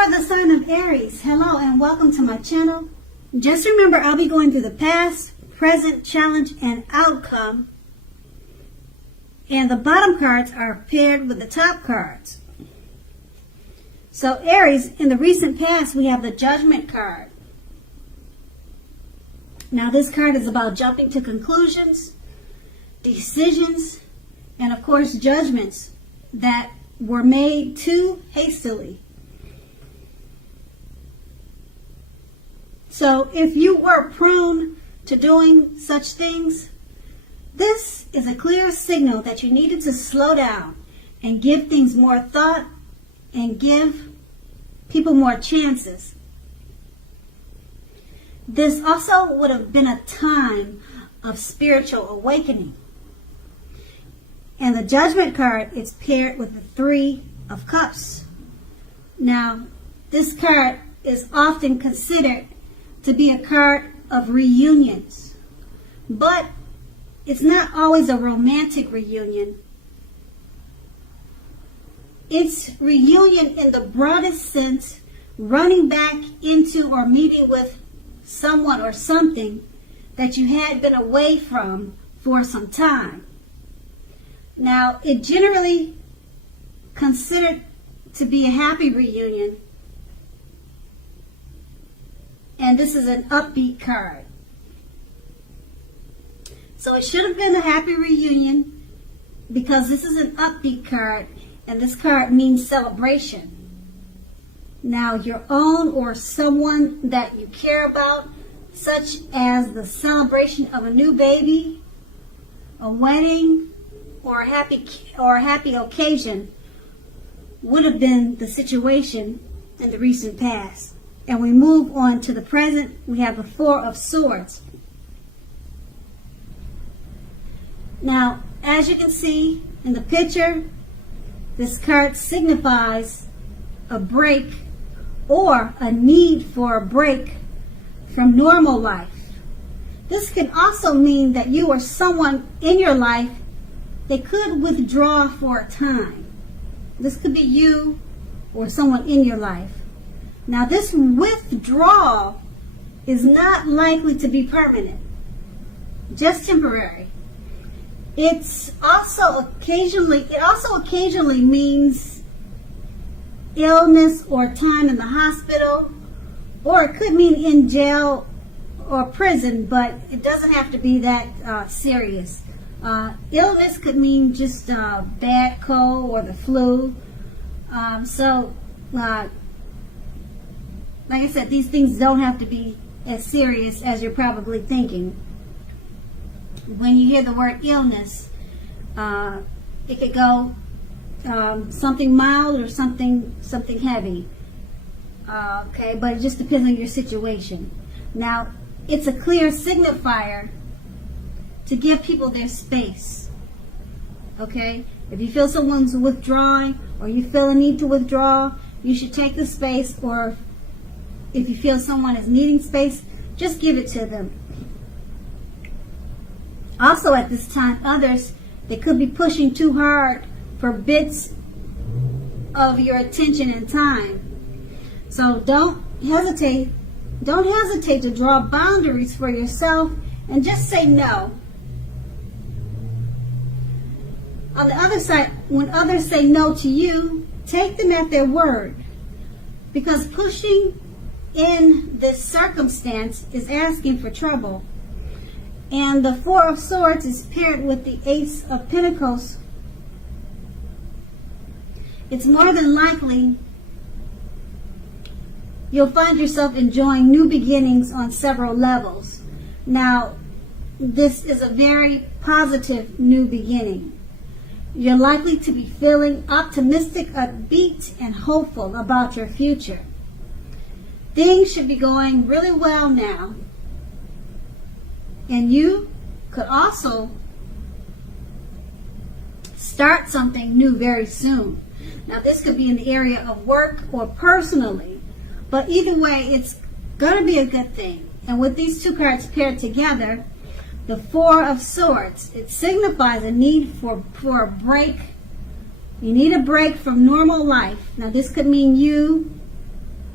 for the sign of Aries, hello and welcome to my channel. Just remember, I'll be going through the past, present, challenge, and outcome. And the bottom cards are paired with the top cards. So Aries, in the recent past, we have the Judgment card. Now this card is about jumping to conclusions, decisions, and of course judgments that were made too hastily. So if you were prone to doing such things, this is a clear signal that you needed to slow down and give things more thought and give people more chances. This also would have been a time of spiritual awakening. And the Judgment card is paired with the Three of Cups. Now, this card is often considered to be a card of reunions. But it's not always a romantic reunion. It's reunion in the broadest sense, running back into or meeting with someone or something that you had been away from for some time. Now, it generally considered to be a happy reunion, and this is an upbeat card. So it should have been a happy reunion because this is an upbeat card, and this card means celebration. Now, your own or someone that you care about, such as the celebration of a new baby, a wedding, or a happy occasion, would have been the situation in the recent past. And we move on to the present. We have the Four of Swords. Now, as you can see in the picture, this card signifies a break or a need for a break from normal life. This can also mean that you or someone in your life, they could withdraw for a time. This could be you or someone in your life. Now, this withdrawal is not likely to be permanent, just temporary. It also occasionally means illness or time in the hospital, or it could mean in jail or prison, but it doesn't have to be that serious. Illness could mean just a bad cold or the flu. Like I said, these things don't have to be as serious as you're probably thinking. When you hear the word illness, it could go something mild or something heavy. Okay, but it just depends on your situation. Now, it's a clear signifier to give people their space. Okay, if you feel someone's withdrawing or you feel a need to withdraw, you should take the space, or if you feel someone is needing space, just give it to them. Also at this time, others, they could be pushing too hard for bits of your attention and time. So don't hesitate to draw boundaries for yourself and just say no. On the other side, when others say no to you, take them at their word, because pushing in this circumstance is asking for trouble. And the Four of Swords is paired with the Ace of Pentacles. It's more than likely you'll find yourself enjoying new beginnings on several levels. Now, this is a very positive new beginning. You're likely to be feeling optimistic, upbeat, and hopeful about your future. Things should be going really well now. And you could also start something new very soon. Now, this could be in the area of work or personally. But either way, it's going to be a good thing. And with these two cards paired together, the Four of Swords, it signifies a need for a break. You need a break from normal life. Now, this could mean you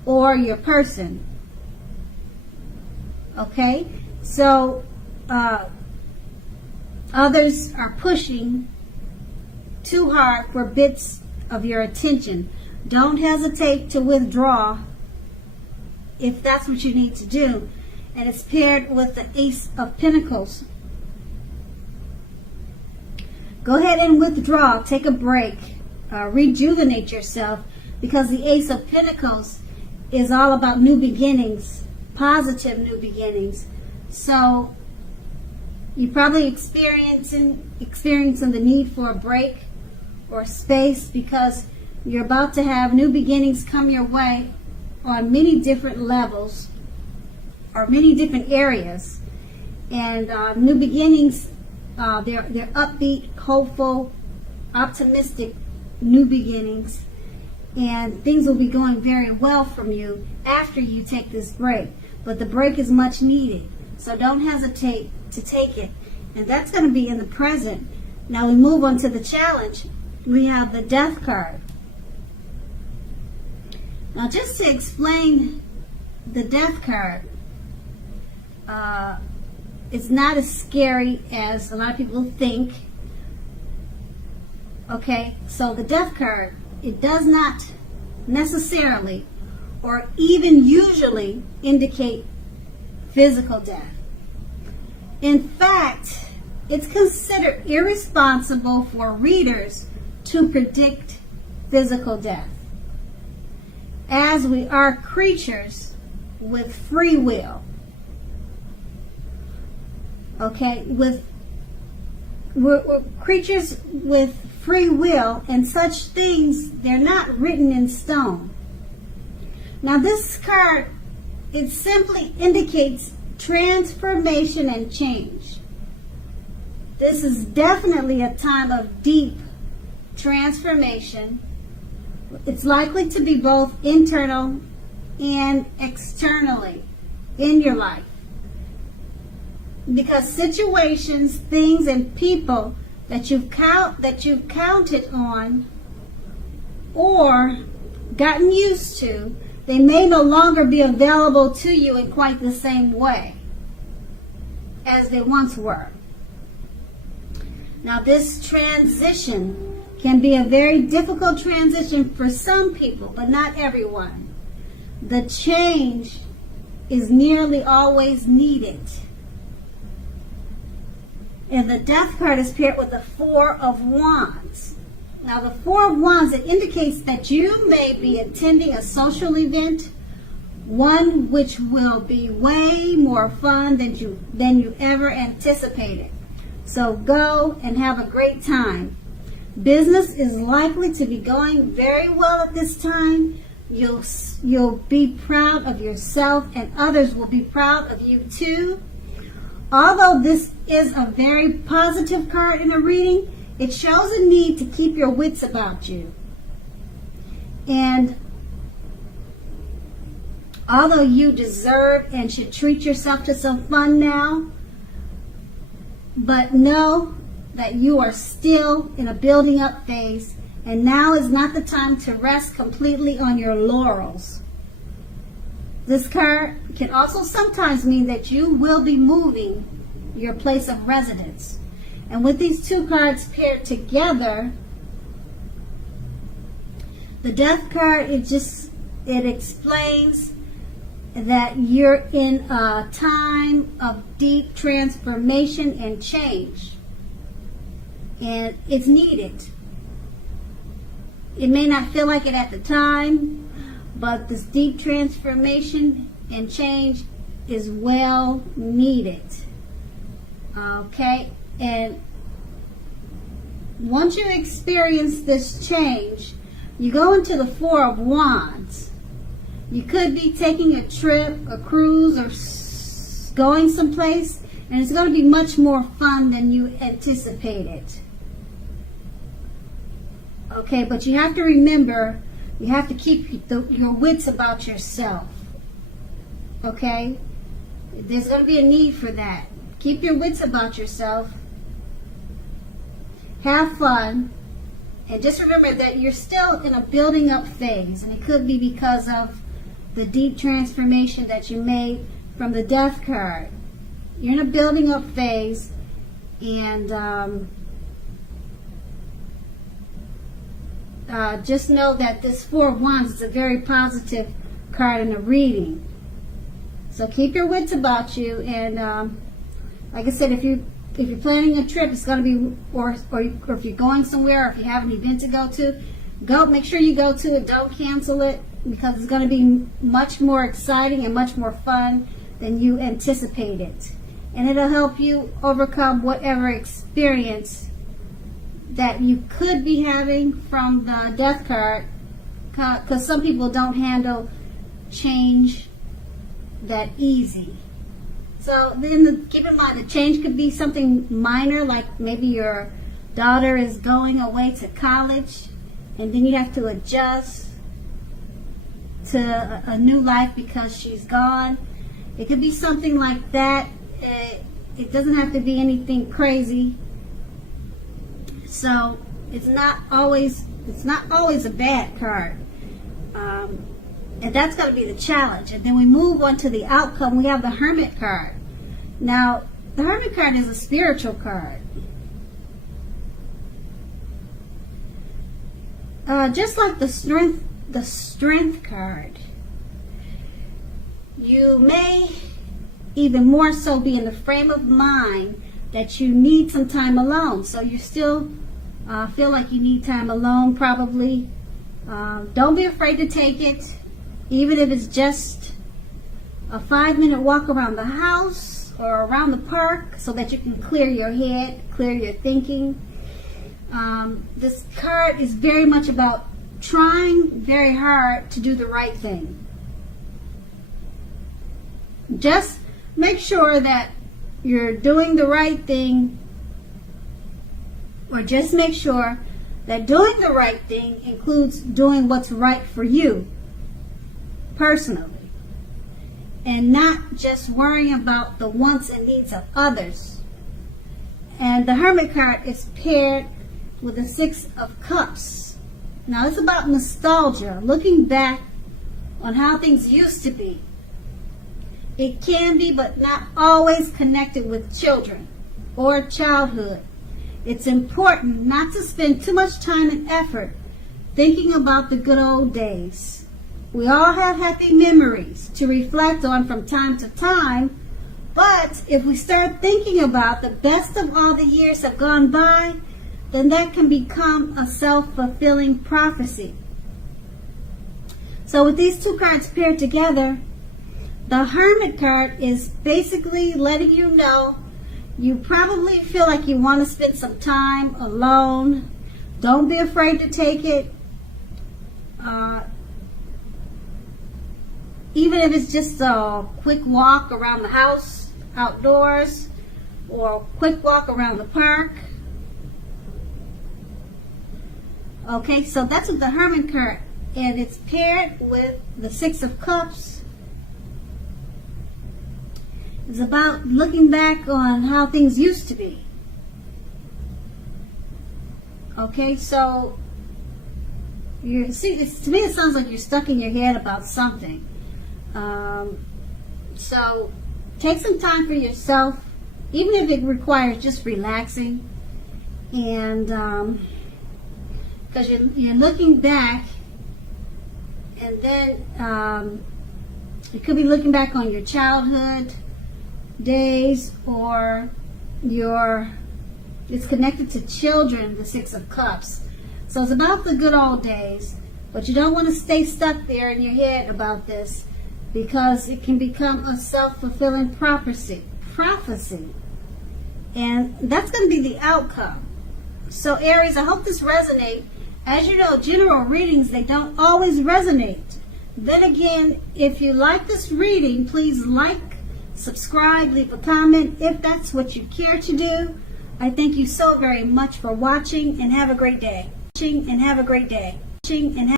or your person. Okay? So, others are pushing too hard for bits of your attention. Don't hesitate to withdraw if that's what you need to do. And it's paired with the Ace of Pentacles. Go ahead and withdraw. Take a break. Rejuvenate yourself, because the Ace of Pentacles is all about new beginnings, positive new beginnings. So you're probably experiencing the need for a break or space, because you're about to have new beginnings come your way on many different levels or many different areas. And new beginnings, they're upbeat, hopeful, optimistic new beginnings, and things will be going very well from you after you take this break. But the break is much needed, so don't hesitate to take it. And that's going to be in the present. Now we move on to the challenge. We have the Death card. Now, just to explain the Death card, it's not as scary as a lot of people think. Okay, so the Death card, it does not necessarily or even usually indicate physical death. In fact, it's considered irresponsible for readers to predict physical death, as we are creatures with free will. Okay, we're creatures with free will, and such things, they're not written in stone. Now this card, it simply indicates transformation and change. This is definitely a time of deep transformation. It's likely to be both internal and externally in your life, because situations, things, and people that you've counted on or gotten used to, they may no longer be available to you in quite the same way as they once were. Now this transition can be a very difficult transition for some people, but not everyone. The change is nearly always needed. And the Death card is paired with the Four of Wands. Now the Four of Wands, it indicates that you may be attending a social event, one which will be way more fun than you ever anticipated. So go and have a great time. Business is likely to be going very well at this time. You'll be proud of yourself, and others will be proud of you too. Although this is a very positive card in a reading, it shows a need to keep your wits about you. And although you deserve and should treat yourself to some fun now, but know that you are still in a building up phase, and now is not the time to rest completely on your laurels. This card can also sometimes mean that you will be moving your place of residence. And with these two cards paired together, the Death card, it explains that you're in a time of deep transformation and change. And it's needed. It may not feel like it at the time, but this deep transformation and change is well needed. Okay? And once you experience this change, you go into the Four of Wands. You could be taking a trip, a cruise, or going someplace, and it's going to be much more fun than you anticipated. Okay, but you have to remember, you have to keep your wits about yourself. Okay? There's going to be a need for that. Keep your wits about yourself. Have fun. And just remember that you're still in a building up phase. And it could be because of the deep transformation that you made from the Death card. You're in a building up phase, and just know that this Four of Wands is a very positive card in a reading. So keep your wits about you, and like I said, if you're planning a trip, it's going to be, or if you're going somewhere, or if you have an event to go, make sure you go to it. Don't cancel it, because it's going to be much more exciting and much more fun than you anticipated. And it'll help you overcome whatever experience that you could be having from the Death card, because some people don't handle change that easy. So then keep in mind, the change could be something minor, like maybe your daughter is going away to college, and then you have to adjust to a new life because she's gone. It could be something like that. It doesn't have to be anything crazy. So it's not always a bad card. And that's going to be the challenge. And then we move on to the outcome. We have the Hermit card. Now, the Hermit card is a spiritual card. Just like the Strength card, you may even more so be in the frame of mind that you need some time alone. So you still feel like you need time alone, probably. Don't be afraid to take it, even if it's just a 5-minute walk around the house or around the park, so that you can clear your head, clear your thinking. This card is very much about trying very hard to do the right thing. Just make sure that you're doing the right thing, or just make sure that doing the right thing includes doing what's right for you personally, and not just worrying about the wants and needs of others. And the Hermit card is paired with the Six of Cups. Now it's about nostalgia, looking back on how things used to be. It can be, but not always, connected with children or childhood. It's important not to spend too much time and effort thinking about the good old days. We all have happy memories to reflect on from time to time, but if we start thinking about the best of all the years have gone by, then that can become a self-fulfilling prophecy. So with these two cards paired together, the Hermit card is basically letting you know you probably feel like you want to spend some time alone. Don't be afraid to take it. Even if it's just a quick walk around the house, outdoors, or a quick walk around the park. Okay, so that's with the Hermit card, and it's paired with the Six of Cups. It's about looking back on how things used to be. Okay, so to me it sounds like you're stuck in your head about something. So take some time for yourself, even if it requires just relaxing, and because you're looking back, and then you could be looking back on your childhood days, or it's connected to children, the Six of Cups. So it's about the good old days, but you don't want to stay stuck there in your head about this, because it can become a self-fulfilling prophecy, and that's going to be the outcome. So Aries, I hope this resonates. As you know, general readings, they don't always resonate. Then again, if you like this reading, please like, subscribe, leave a comment if that's what you care to do. I thank you so very much for watching, and have a great day.